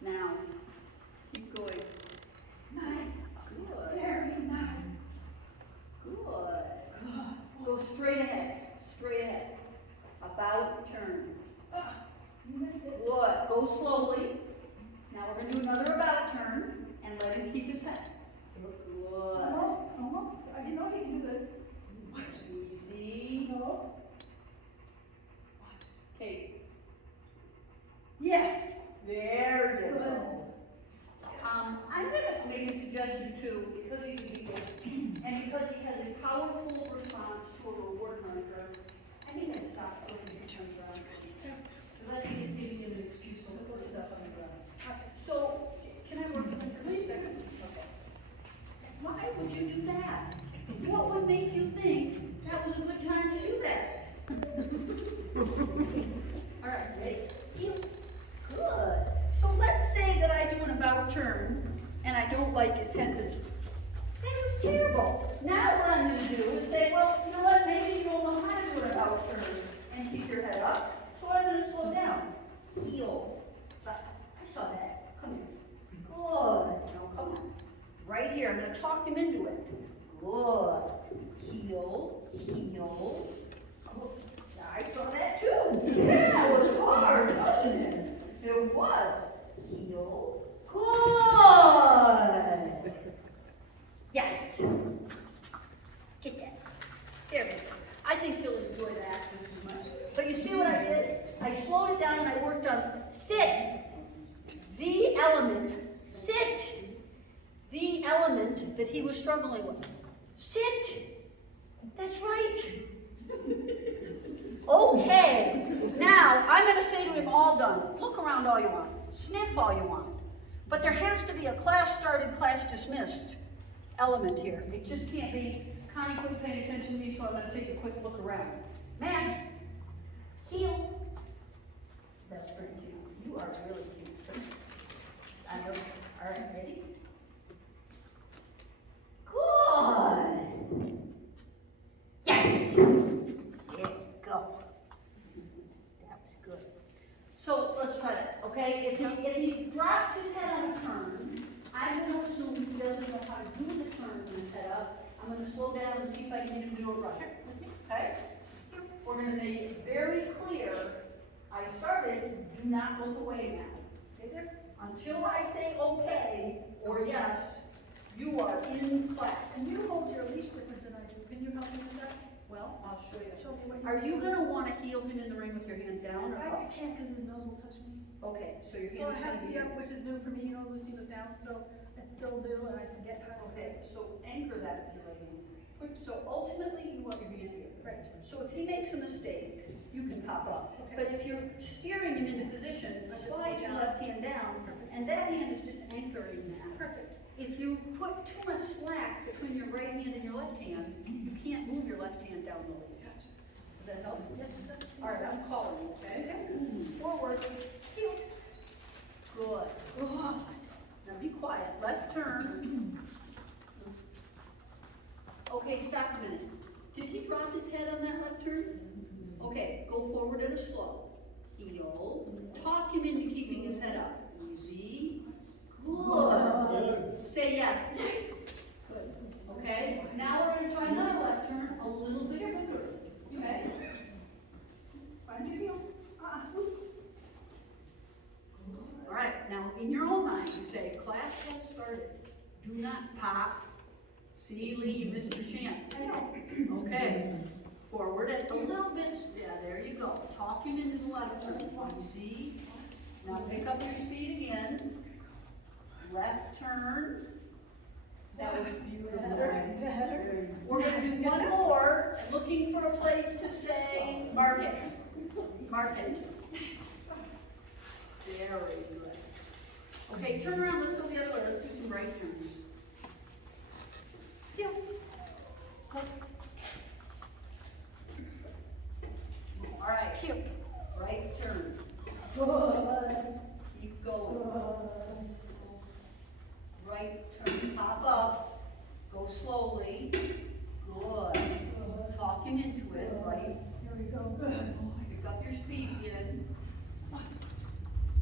Now, keep going. Nice. Good. Very nice. Good. Go straight ahead. Straight ahead. About turn. You missed it. Good. Go slowly. Now we're going to do another about turn and let him keep his head. Good. Almost, almost. I didn't know he could do it. Easy. No. Okay. Yes. There you Good. go. I'm going to make a suggestion too, because he's legal, and because he has a powerful response to a reward marker. I think I'd stop putting it on the ground. Because I think it's giving him an excuse to put stuff on the ground. So, can I work with him for 3 seconds? Okay. Why would you do that? What would make you think that was a good time to do that? All right, ready? Good. So let's say that I do an about turn and I don't like his head position. That was terrible. Now what I'm going to do is say, well, you know what, maybe you don't know how to do an about turn and keep your head up, so I'm going to slow down. Heel. I saw that. Come here. Good. Now come on. Right here. I'm going to talk him into it. Good. Heel. Heel. Good. I saw that too. Yeah, it was hard, wasn't it? It was. Heel. Good. Yes. Get that. There we go. I think he'll enjoy that just as much. But you see what I did? I slowed it down and I worked on sit. The element. Sit. The element that he was struggling with. Sit. That's right. Okay. Now, I'm going to say to him, all done. Look around all you want. Sniff all you want. But there has to be a class started, class dismissed element here. It just can't be, Connie quit paying attention to me, so I'm going to take a quick look around. Max, heel. That's pretty cute. You are really cute. I know. All right, ready? Good. Yes. There you go. That was good. So let's try that, okay? If he drops his head on a turn, I'm going to assume he doesn't know how to do the turn in his head up. I'm going to slow down and see if I can get him to do it right. Okay? We're going to make it very clear. I started, do not look away now. Stay there. Until I say okay or yes, you are in class. And you hold your leash different than I do. Can you help me with that? Well, I'll show you. Show me what Are you going to want to heel him in the ring with your hand down or I up? can't because his nose will touch me. Okay, so your So hand's it has to going be up, which is new for me. You know, Lucy was down, so it's still new, and I forget how to. Okay, so anchor that with your right hand. So ultimately, you want your hand here. Right. So if he makes a mistake, you can pop up. Okay. But if you're steering him into position, slide your left hand down, and that hand is just anchoring now. Perfect. If you put too much slack between your right hand and your left hand, you can't move your left hand down the leg. Gotcha. Does that help? Yes, it does. All right, I'm calling you, okay? Forward. Heel. Good. Good. Now be quiet. Left turn. Okay, stop a minute. Did he drop his head on that left turn? Okay, go forward at a slow. Heel. Talk him into keeping his head up. Easy. Good. Say yes. Yes. Good. Okay, now we're going to try another left turn, a little bit quicker. Okay? Find your heel. Oops. All right, now in your own mind, you say, class has started. Do not pop. See, Lee, you missed your chance. I know. Okay, forward it a little bit. Yeah, there you go. Talk him into the left turn. See? Now pick up your speed again. Left turn. That would be beautiful. Better. We're going to do one more, looking for a place to say, mark it. Mark it. Very good. Okay, turn around, let's go the other way. Let's do some right turns. Heel. All right, heel. Right turn. Good. Keep going. Right turn, pop up. Go slowly. Good. Talk him into it, right? Here we go. Good. Pick up your speed again.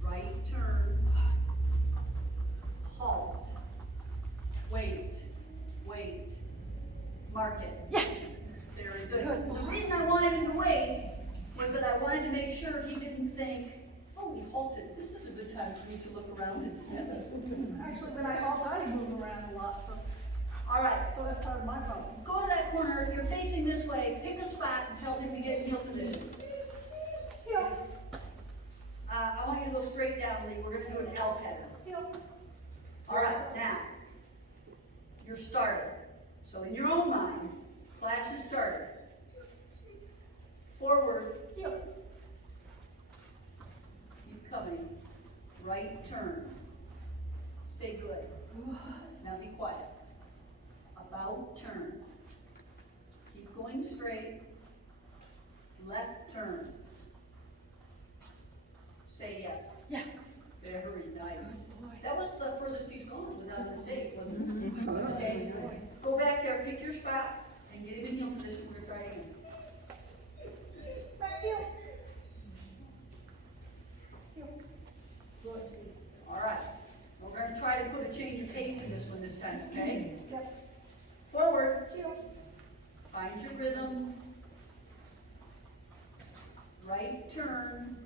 Right turn. my problem. Go to that corner, you're facing this way, pick a spot and tell him to get in heel position. Heel, I want you to go straight down, Lee, we're gonna do an L pattern. heel. All right, now, you're started. So in your own mind, class is started. Forward, Heel. keep coming, right turn. Say good. Now be quiet. About turn. Keep going straight. Left turn. Say yes. Yes. Very nice. That was the furthest he's gone without a mistake, wasn't it? Okay. Go back there, pick your spot, and get him in heel position. We're trying again. Back heel. Good. All right. We're going to try to put a change of pace in this one this time, okay? Yep. Forward. Heel. Find your rhythm. Right turn.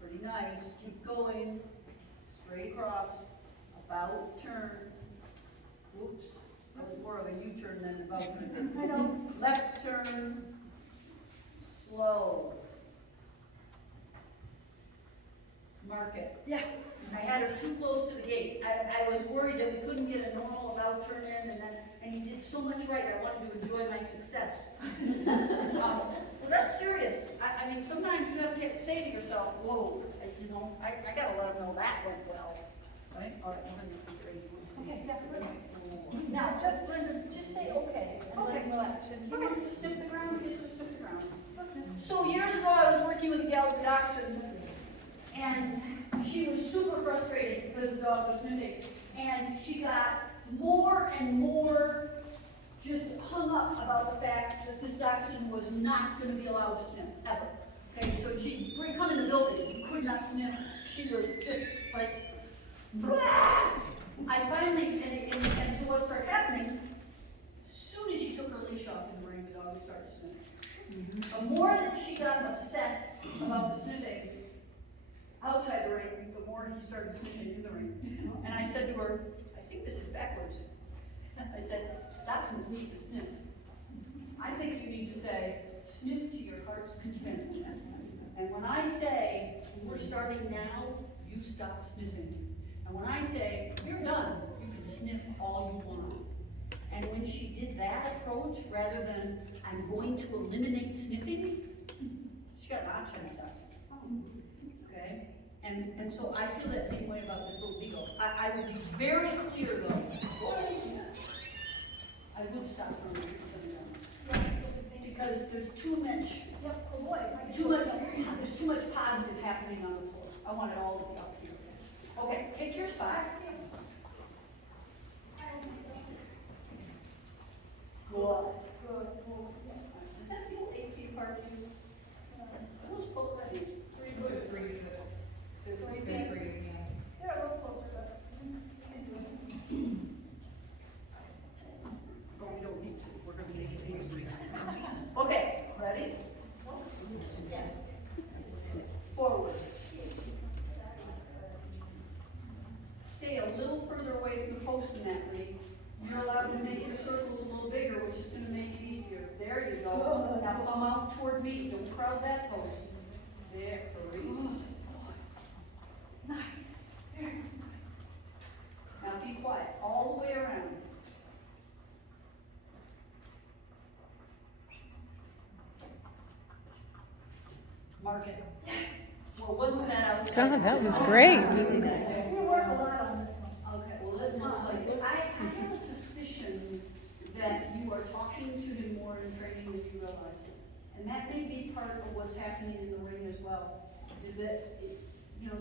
Pretty nice. Keep going. Straight across. About turn. Oops. That was more of a U-turn than an about turn. I know. Left turn. Slow. Mark it. Yes. I had her too close to the gate. I was worried that we couldn't get a normal about turn in, and he did so much right. I wanted to enjoy my success. Well, that's serious. I mean, sometimes you have to say to yourself, whoa, you know, I gotta let him know that went well. Right? All right, I'm gonna be great. Okay, yeah. Now, just say okay, and let him relax. And he wants to sniff the ground, he gets to sniff the ground. So years ago, I was working with a gal with dachshund, and she was super frustrated because the dog was sniffing. And she got more and more just hung up about the fact that this dachshund was not going to be allowed to sniff, ever. Okay, so she'd come in the building, she could not sniff. She was just like, blah! I finally, and so what started happening, as soon as she took her leash off in the ring, the dog would start to sniff. The more that she got obsessed about the sniffing outside the ring, the more he started sniffing in the ring. And I said to her, I think this is backwards. I said, dachshunds need to sniff. I think you need to say, sniff to your heart's content. And when I say, we're starting now, you stop sniffing. And when I say, you're done, you can sniff all you want. And when she did that approach, rather than, I'm going to eliminate sniffing, she got an option at dachshund. Okay? And so I feel that same way about this little beagle. I would be very clear though. I would stop throwing treats on the ground. Because there's too much, Yep, oh boy. there's too much positive happening on the floor. I want it all to be up here. Okay, pick your spot. Good. Does that feel 8 feet apart to you? Those pull at least 3 foot. They're 3 feet. They're a little closer, but we can do it. But we don't need to, we're gonna make it easier. Okay, ready? Yes. Forward. Stay a little further away from the post in that lead. You're allowed to make your circles a little bigger, which is gonna make it easier. There you go. Now come out toward me, don't crowd that post. There, great. Nice. Very nice. Now be quiet, all the way around. Mark it. Yes. Well, wasn't that outside? God, that was great. We work a lot on this one. Okay, well, it looks like, I have a suspicion that you are talking to him more in training than you realize. And that may be part of what's happening in the ring as well, is that, you know,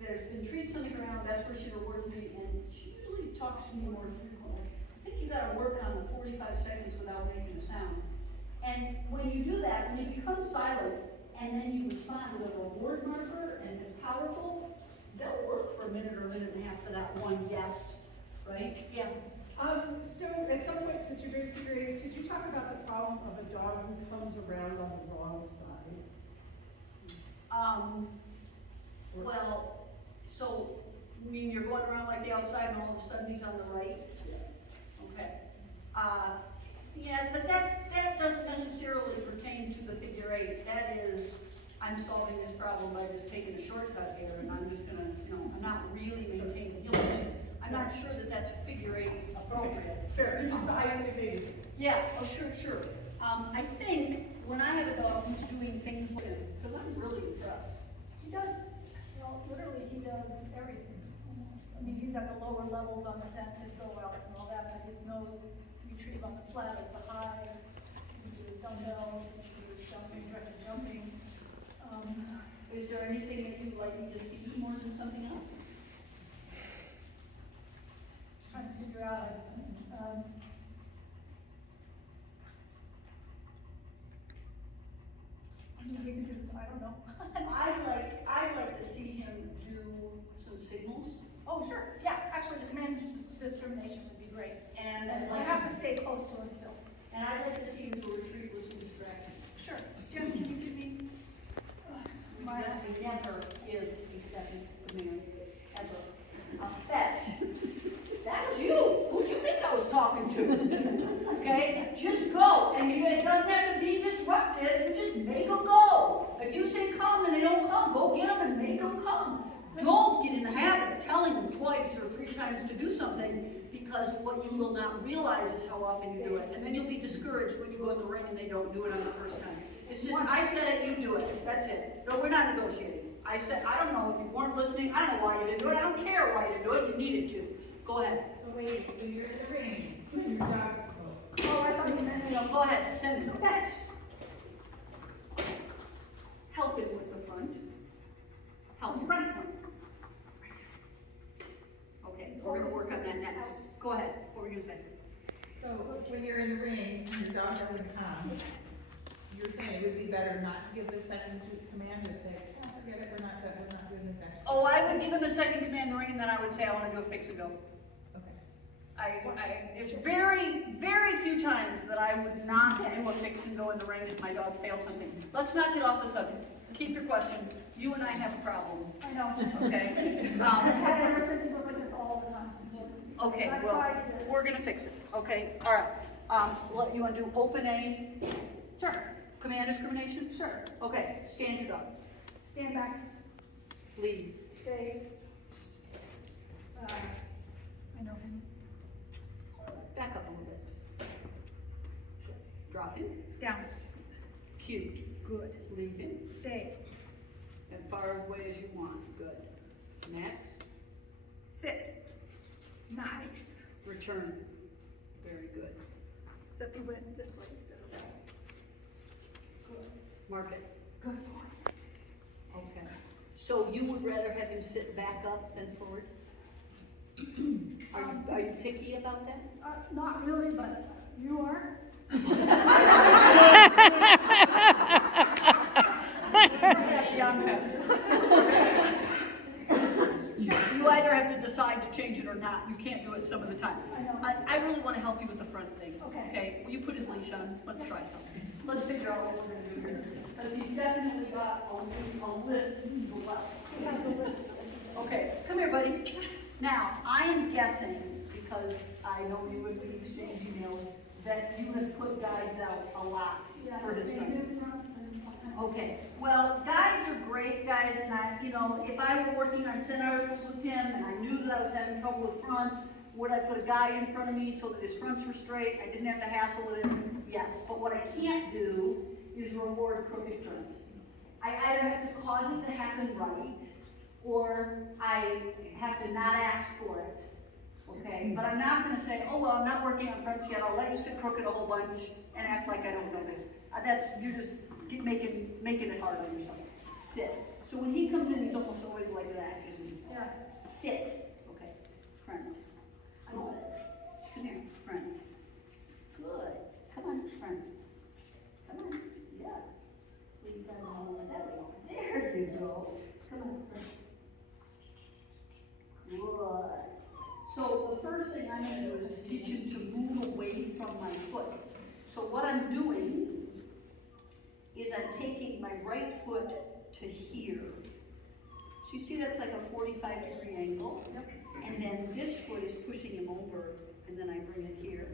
there's been treats on the ground, that's where she rewards me, and she usually talks to me more frequently. I think you gotta work on the 45 seconds without making a sound. And when you do that, when you become silent, and then you respond with a reward marker, and it's powerful, they'll work for a minute or a minute and a half for that one yes, right? Yeah. So at some point, since you're doing figure eights, could you talk about the problem of a dog who comes around on the wrong side? Well, so, you mean you're going around like the outside and all of a sudden he's on the right? Okay. Yeah, but that doesn't necessarily pertain to the figure eight. That is, I'm solving this problem by just taking a shortcut here, and I'm just gonna, I'm not really maintaining humility. I'm not sure that that's figure eight appropriate. Fair, you just, I maybe. Yeah, oh, sure. I think when I have a dog who's doing things like, because I'm really impressed. He does, well, literally, he does everything. Almost. I mean, he's at the lower levels on the scent, his go outs and all that, but his nose retrieve on the flat or the high, he do dumbbells, he do jumping, rapid jumping. Is there anything that you'd like me to see more than something else? Trying to figure out, we can do some, I don't know. I'd like to see him do some signals. Oh, sure, yeah, actually, the command discrimination would be great. And And I have to stay close to us still. And I'd like to see him do a retrieve with some distraction. Sure. Jim, can you give me, my, I never give a second command, ever. Fetch. That was you. Who'd you think I was talking to? Okay, just go. And it doesn't have to be disruptive. You just make them go. If you say come and they don't come, go get them and make them come. Don't get in the habit of telling them twice or 3 times to do something, because what you will not realize is how often you do it. And then you'll be discouraged when you go in the ring and they don't do it on the first time. It's just, I said it, you do it. That's it. No, we're not negotiating. I said, I don't know if you weren't listening. I don't know why you didn't do it. I don't care why you didn't do it. You needed to. Go ahead. So wait, so you're in the ring, your dog. oh, I thought you meant, No, go ahead. Send it. Fetch. Help him with the front. Help him. Front. Okay, we're gonna work on that next. Go ahead. What were you saying? So when you're in the ring, your dog doesn't come, you're saying it would be better not to give the second command, to say, oh, forget it, we're not doing this action. Oh, I would give him a second command ring, and then I would say I want to do a fix and go. Okay. It's very, very few times that I would not do a fix and go in the ring if my dog failed something. Let's not get off the subject. Keep your question. You and I have a problem, I know. okay? I've had it ever since he was like this all the time. Okay, I've well, tried this. we're gonna fix it, okay? All right. You want to do open A, Sure, command discrimination? sure. Okay, stand your dog. Stand back, Leave. stays. I know him. Back up a little bit. Drop him. Down. Cute. Good. Leave him. Stay. As far away as you want. Good. Next. Sit. Nice. Return. Very good. Except he went this way instead of that. Good. Mark it. Good boy. Okay. So you would rather have him sit back up than forward? Are you picky about that? Not really, but you are. You either have to decide to change it or not. You can't do it some of the time. I know. I really want to help you with the front thing. Okay. Okay? Will you put his leash on? Let's try something. Let's figure out what we're going to do here. Because he's definitely got a list to go out. He has the list. Okay, come here, buddy. Now, I am guessing, because I know you and we exchange emails, that you have put guides out a lot Yeah, for his they friends. do fronts and whatnot. Okay, well, guides are great, guys, and if I were working on scent articles with him and I knew that I was having trouble with fronts, would I put a guide in front of me so that his fronts were straight? I didn't have to hassle with him? Yes, but what I can't do is reward crooked fronts. I either have to cause it to happen right, or I have to not ask for it. Okay, but I'm not gonna say, oh, well, I'm not working on fronts yet, I'll let you sit crooked a whole bunch and act like I don't notice. You're just making it hard on yourself. Sit. So when he comes in, he's almost always like that, isn't he? Yeah. Sit. Okay, friend. Good. Come here, friend. Good. Come on, friend. Come on. Yeah. Leave that alone. There you go. Come on, friend. Good. So the first thing I'm going to do is to teach him to move away from my foot. So what I'm doing is I'm taking my right foot to here. So you see that's like a 45-degree angle? Yep. And then this foot is pushing him over, and then I bring it here.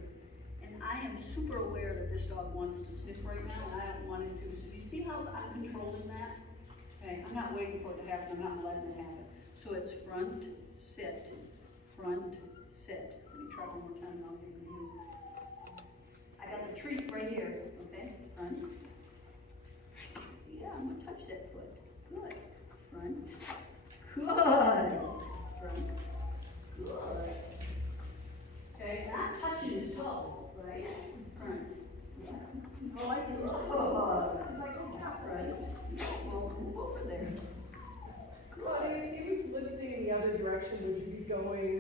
And I am super aware that this dog wants to sniff right now, and I don't want him to. So you see how I'm controlling that? Okay, I'm not waiting for it to happen, I'm not letting it happen. So it's front, sit, front, sit. Let me try one more time, and I'll give you. I got the treat right here, okay? Front. Yeah, I'm gonna touch that foot. Good. Front. Good. Front. Good. Okay, not touching his toe, right? Front. Yeah. Oh, I see. Oh, like, oh, front. Well, move over there. Well, if he was listing the other direction, would you be going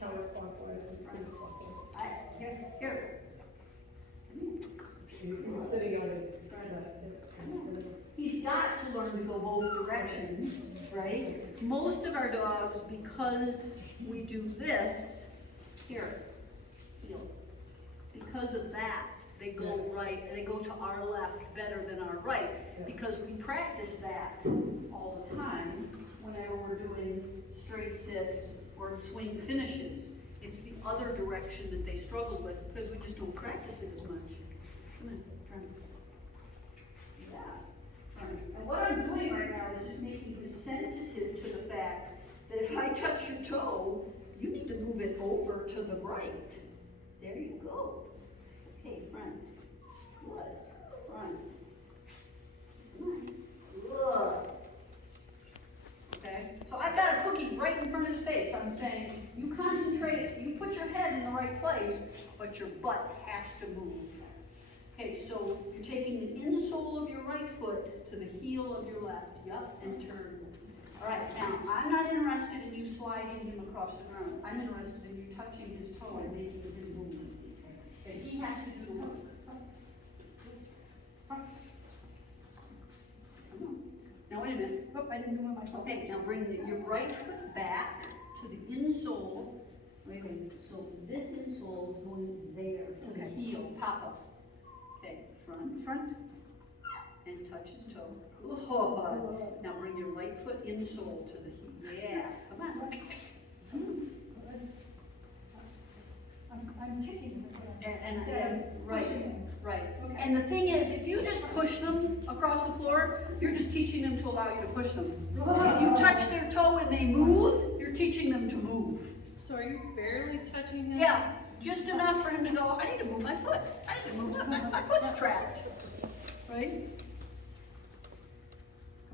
counterclockwise instead of clockwise? Here. If he was sitting on his left hip instead of. He's got to learn to go both directions, right? Most of our dogs, because we do this, here, heel. Because of that, they go right, they go to our left better than our right, because we practice that all the time whenever we're doing straight sits or swing finishes. It's the other direction that they struggle with, because we just don't practice it as much. Come on, turn. Yeah. And what I'm doing right now is just making you sensitive to the fact that if I touch your toe, you need to move it over to the right. There you go. Okay, front. Good. Front. Good. Okay? So I've got a cookie right in front of his face. I'm saying, you concentrate, you put your head in the right place, but your butt has to move. Okay, so you're taking the insole of your right foot to the heel of your left. Yup, and turn. All right, now, I'm not interested in you sliding him across the ground. I'm interested in you touching his toe and making him move. Okay, he has to do the work. Come on. Now, wait a minute. Oh, I didn't do it myself. Okay, now bring your right foot back to the insole. Wait a minute. So this insole is going there, to the heel, pop up. Okay, front, and touch his toe. Good. Now bring your right foot insole to the heel. Yeah, come on. I'm kicking him. And right. Okay. And the thing is, if you just push them across the floor, you're just teaching them to allow you to push them. If you touch their toe and they move, you're teaching them to move. So are you barely touching him? Yeah, just enough for him to go, I need to move my foot. I need to move my foot's trapped. Right?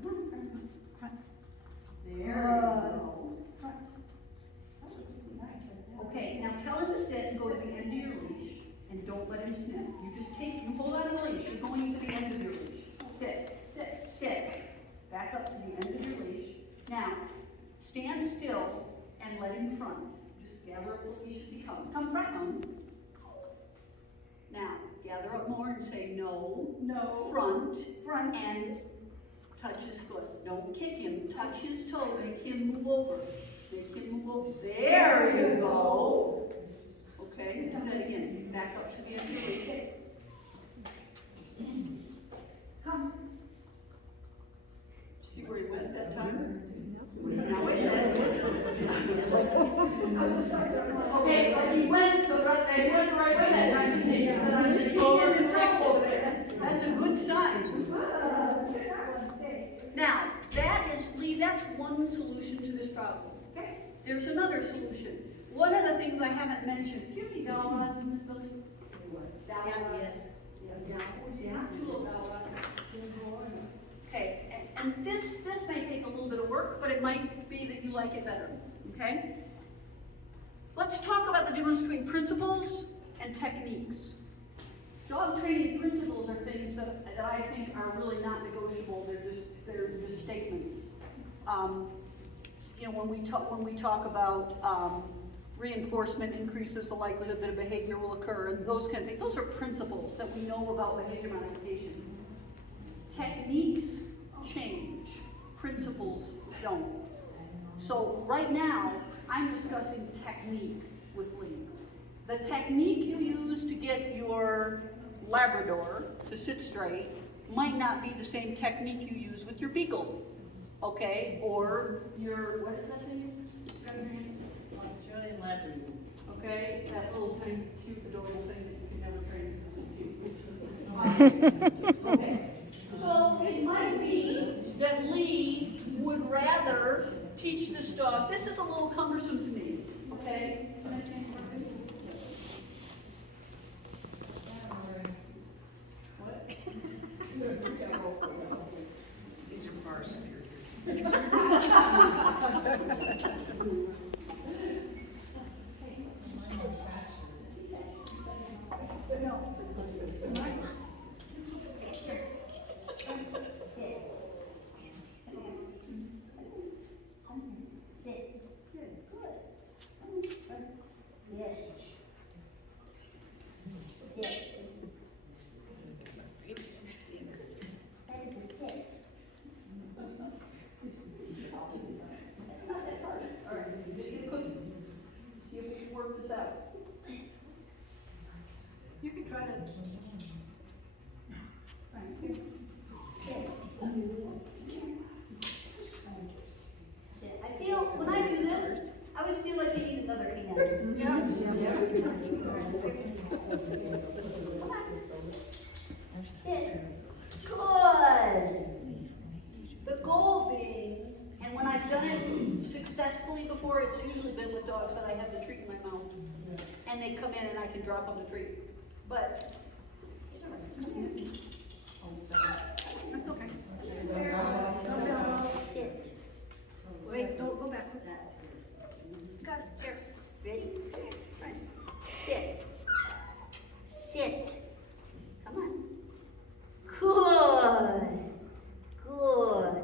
Come on, front. There you go. Okay, now tell him to sit and go to the end of your leash, and don't let him sniff. You hold on to the leash, you're going to the end of your leash. Sit. Back up to the end of your leash. Now, stand still and let him front. Just gather up the leash as he comes. Come front. Now, gather up more and say no, front, and touch his foot. Don't kick him, touch his toe, make him move over. There you go. Okay, do that again. Back up to the end of the leash. Come. See where he went that time? Now wait a minute. Okay, but he went right way that time. He said, I'm just over there. That's a good sign. Now, that's one solution to this problem. Okay? There's another solution. One of the things I haven't mentioned, do you have any dowel rods in this building? Yes. Okay, and this may take a little bit of work, but it might be that you like it better, okay? Let's talk about the difference between principles and techniques. Dog training principles are things that I think are really not negotiable. They're just statements. When we talk about reinforcement increases the likelihood that a behavior will occur, and those kind of things. Those are principles that we know about behavior modification. Techniques change, principles don't. So right now, I'm discussing technique with Lee. The technique you use to get your Labrador to sit straight might not be the same technique you use with your Beagle, okay? Or your, what is that thing? Australian Labrador. Okay, that little tiny, cute, adorable thing that you can training. So it might be that Lee would rather teach this dog, this is a little cumbersome to me, okay? Can I change my thing? What? These are far superior. Sit. Good, good. Sit. Sit. That is a sit. That's not that hard. All right, you get a cookie. See if we can work this out. You can try to, Right here. Sit. Sit. I feel, when I do this, I always feel like I need another hand. yeah. Come on. Sit. Good. The goal being, and when I've done it successfully before, it's usually been with dogs that I have the treat in my mouth. And they come in and I can drop them the treat. But, That's okay. sit. Wait, don't go back with that. Got it. Here. Ready? Right. Sit. Sit. Come on. Good. Good.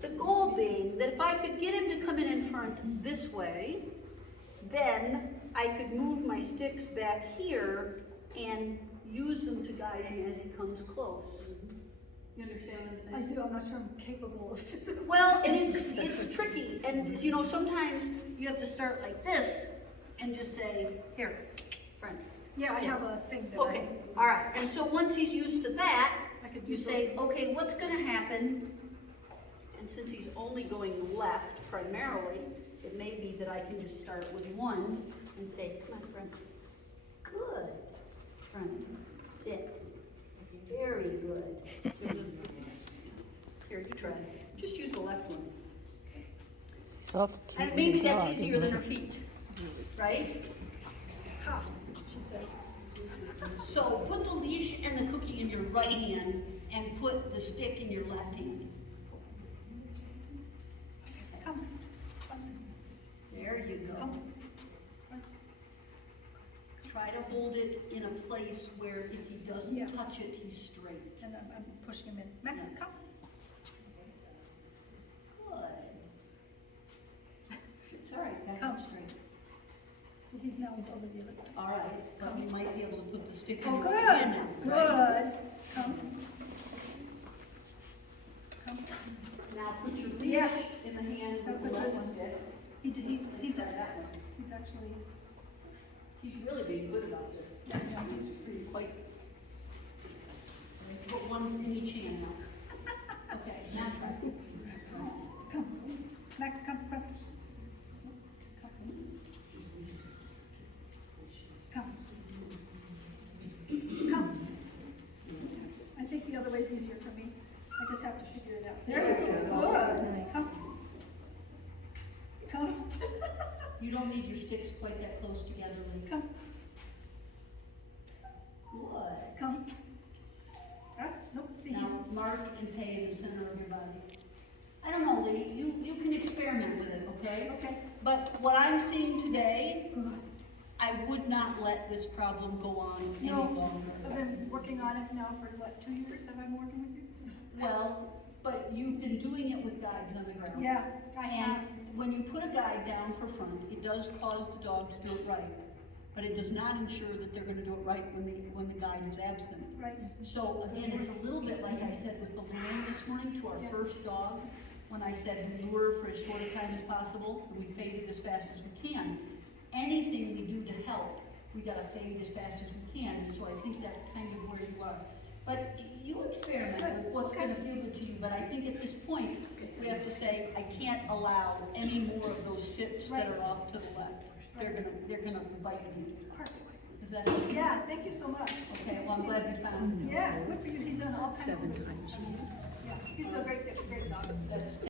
The goal being that if I could get him to come in front this way, then I could move my sticks back here and use them to guide him as he comes close. You understand what I I'm saying? do, I'm not sure I'm capable of physical. Well, and it's tricky, and you know, sometimes you have to start like this and just say, here, friend. Yeah, I sit." have a thing that Okay, all right, and so once he's used to that, I could you use say, those. okay, what's gonna happen? And since he's only going left primarily, it may be that I can just start with one and say, come on, friend. Good, friend, sit. Very good. Here, you try. Just use the left one. And maybe that's easier than her feet, right? How, she says. So put the leash and the cookie in your right hand and put the stick in your left hand. Come. There you go. Try to hold it in a place where if he doesn't Yeah. touch it, he's straight. And I'm pushing him in. Max, Yeah. come. Good. It's all right, back Come. up straight. So he's over the other side. All right, but you might be able to put the stick in Oh, your good, right hand now. right? good. Come. Come. Now put your leash Yes. in the hand with That's the a good left one. stick. He's Try that one. He's actually, He's really being good about this. yeah, yeah. He's pretty quite. Put one in each hand now. Okay, now try. Come. Max, come, come. Come. Come. I think the other way's easier for me. I just have to figure it out. There you go. Good. Come. Come. You don't need your sticks quite that close together, Lee. Come. Good. Come. Nope, see, he's, Now mark and pay in the center of your body. I don't know, Lee, you can experiment with it, okay? okay. But what I'm seeing today, Good. I would not let this problem go on any No, longer. I've been working on it now for what, 2 years have I been working with you? Well, but you've been doing it with guides on the ground. Yeah, I have. And when you put a guide down for front, it does cause the dog to do it right. But it does not ensure that they're gonna do it right when the guide is absent. Right. So again, it's a little bit like I said with the lure this morning to our Yeah. first dog, when I said lure for as short a time as possible, and we fade it as fast as we can. Anything we do to help, we gotta fade as fast as we can, so I think that's kind of where you are. But you experiment with what's gonna feel good to you, but I think at this point, we have to say, I can't allow any more of those sits that are off to the left. They're gonna bite me. Perfect. Does that, Yeah, thank you so much. okay, well, I'm glad you found. Yeah, good for you, he's done all kinds of. 7 times. Yeah, he's a great dog. That's